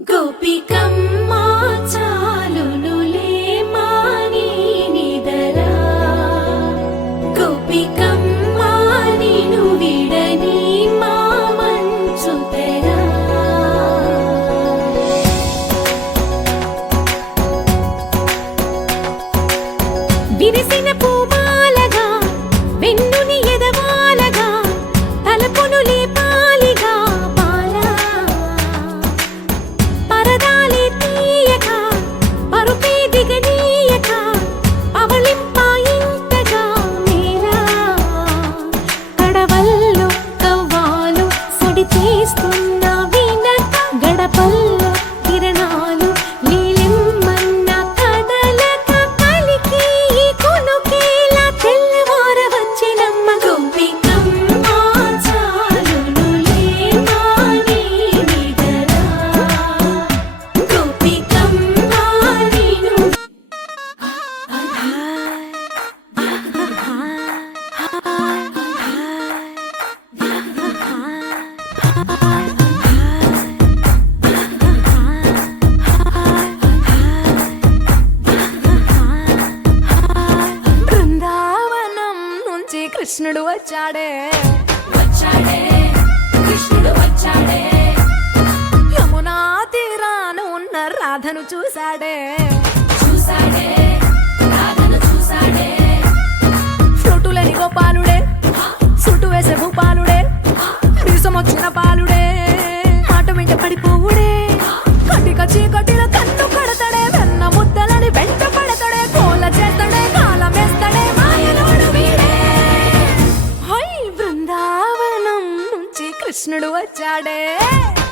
గోపికమ్మా చాలునులే మాని నిదరా గోపికమ్మా నిను విడని మా మంచు తెరా విరిసిన పూమాలగా వెన్నుని ఎదవాలగా తలపును లేపాలిగా బాలా పరదాలే తీయక పరుపే దిగనీయక అవలింపాయింతగా మేలా కడవల్లో కవ్వాలు సడి తీస్తున్న వినక గడపల్లో కిరణాలు నీలిమ్మన్న కదలక కలికి ఈ కొనుకేలా తెల్లవార వచ్చినమ్మ గోపికమ్మా చాలునులే మాని నిదరా గోపికమ్మా నిను బృందావనం నుంచి కృష్ణుడు వచ్చాడే వచ్చాడే కృష్ణుడు వచ్చాడే యమునా తీరాన ఉన్న రాధను చూశాడే చూసాడే రాధను చూసాడే ఫ్రూటులని గోపాలుడే సుటు వేసే భూపాలుడే మీసం వచ్చిన పాలుడే మాట వెంట పడిపోవుడే కటిక చీకటిలో కన్ను కడతాడే వెన్న ముద్దలని వెంట పడతాడే కోల చేస్తాడే కాలం వేస్తాడే మాయలోడు వీడే హై బృందావనం నుంచి కృష్ణుడు వచ్చాడే